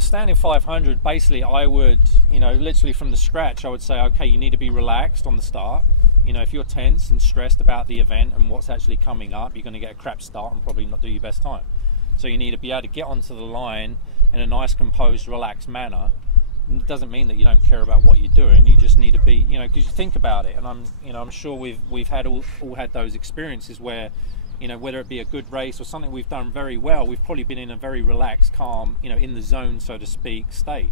a standing 500, basically I would, literally from the scratch, I would say, okay, you need to be relaxed on the start. If you're tense and stressed about the event and what's actually coming up, you're going to get a crap start and probably not do your best time. So you need to be able to get onto the line in a nice, composed, relaxed manner. It doesn't mean that you don't care about what you're doing. You just need to be, because you think about it. And I'm sure we've had all had those experiences where, whether it be a good race or something we've done very well, we've probably been in a very relaxed, calm, in the zone, so to speak, state.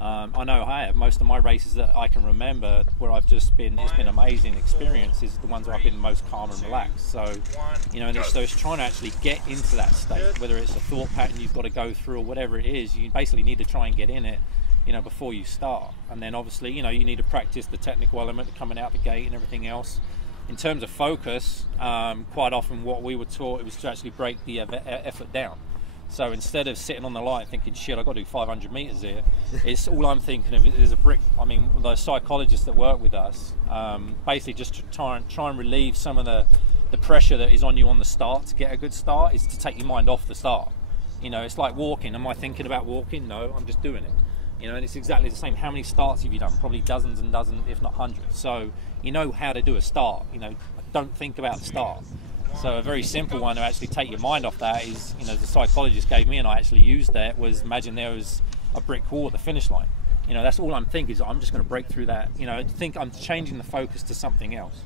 I know I have. Most of my races that I can remember where I've just been, it's been amazing experiences, the ones where I've been most calm and relaxed. So, so it's trying to actually get into that state, whether it's a thought pattern you've got to go through or whatever it is, you basically need to try and get in it, before you start. And then obviously, you need to practice the technical element coming out the gate and everything else. In terms of focus, quite often what we were taught, it was to actually break the effort down. So instead of sitting on the line thinking, shit, I've got to do 500 meters here, it's all I'm thinking of is a brick. I mean, the psychologists that work with us, basically just to try and relieve some of the pressure that is on you on the start to get a good start, is to take your mind off the start. It's like walking. Am I thinking about walking? No, I'm just doing it. And it's exactly the same. How many starts have you done? Probably dozens and dozens, if not hundreds. So you know how to do a start. Don't think about the start. So a very simple one to actually take your mind off that is, the psychologist gave me, and I actually used that, was imagine there was a brick wall at the finish line. That's all I'm thinking, is I'm just going to break through that. Think I'm changing the focus to something else.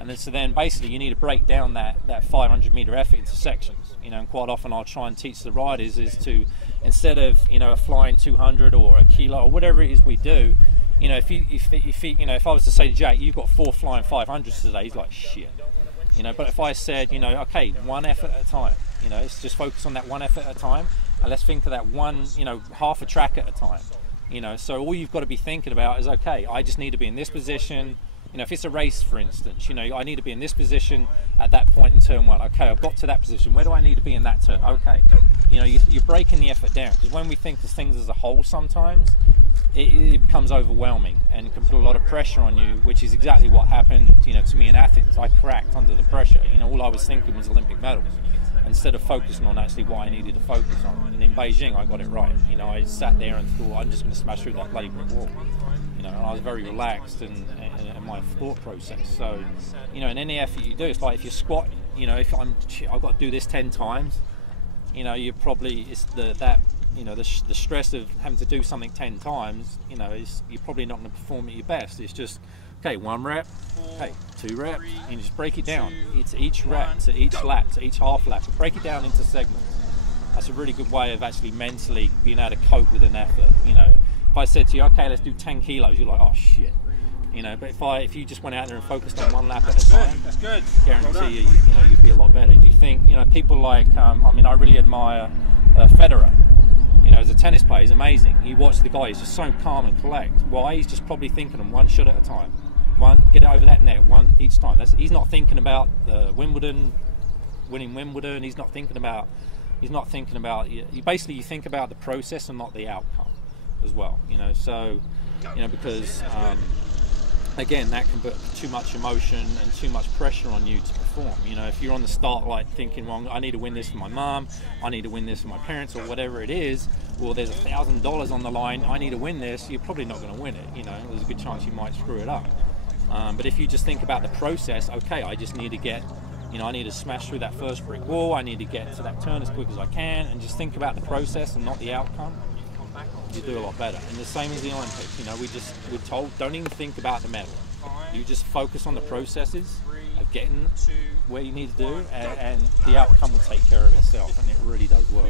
And then basically you need to break down that 500 meter effort into sections. And quite often I'll try and teach the riders is to, instead of a flying 200 or a kilo or whatever it is we do, if I was to say to Jack, you've got 4 flying 500s today, he's like, shit. But if I said, okay, one effort at a time, let's just focus on that one effort at a time, and let's think of that one, half a track at a time. So all you've got to be thinking about is, okay, I just need to be in this position. If it's a race, for instance, I need to be in this position at that point in turn 1. Okay, I've got to that position. Where do I need to be in that turn? Okay, you're breaking the effort down, because when we think of things as a whole, sometimes it becomes overwhelming and can put a lot of pressure on you, which is exactly what happened, to me in Athens. I cracked under the pressure. All I was thinking was Olympic medals, instead of focusing on actually what I needed to focus on. And in Beijing, I got it right. I sat there and thought, I'm just going to smash through that bloody brick wall. And I was very relaxed in my thought process. So, in any effort you do, it's like if you're squatting, if I've got to do this 10 times, you're probably, it's the stress of having to do something 10 times, you're probably not going to perform at your best. It's just, okay, 1 rep, okay, 2 reps, and just break it down. It's each rep, to each lap, to each half lap, break it down into segments. That's a really good way of actually mentally being able to cope with an effort. If I said to you, okay, let's do 10 kilos, you're like, oh shit. But if you just went out there and focused on 1 lap at a time, that's good. Guarantee you'd be a lot better. Do you think, people like, I really admire Federer. As a tennis player, he's amazing. You watch the guy, he's just so calm and collect. Why? He's just probably thinking of 1 shot at a time. Get it over that net, 1 each time. He's not thinking about Wimbledon, winning Wimbledon. He's not thinking about, basically you think about the process and not the outcome as well. Because again, that can put too much emotion and too much pressure on you to perform. If you're on the start like thinking, well, I need to win this for my mum, I need to win this for my parents, or whatever it is, well, there's $1,000 on the line, I need to win this, you're probably not going to win it. There's a good chance you might screw it up. But if you just think about the process, okay, I just need to get, I need to smash through that first brick wall, I need to get to that turn as quick as I can, and just think about the process and not the outcome, you do a lot better. And the same as the Olympics, we're told, don't even think about the medal. You just focus on the processes of getting where you need to do, and the outcome will take care of itself, and it really does work.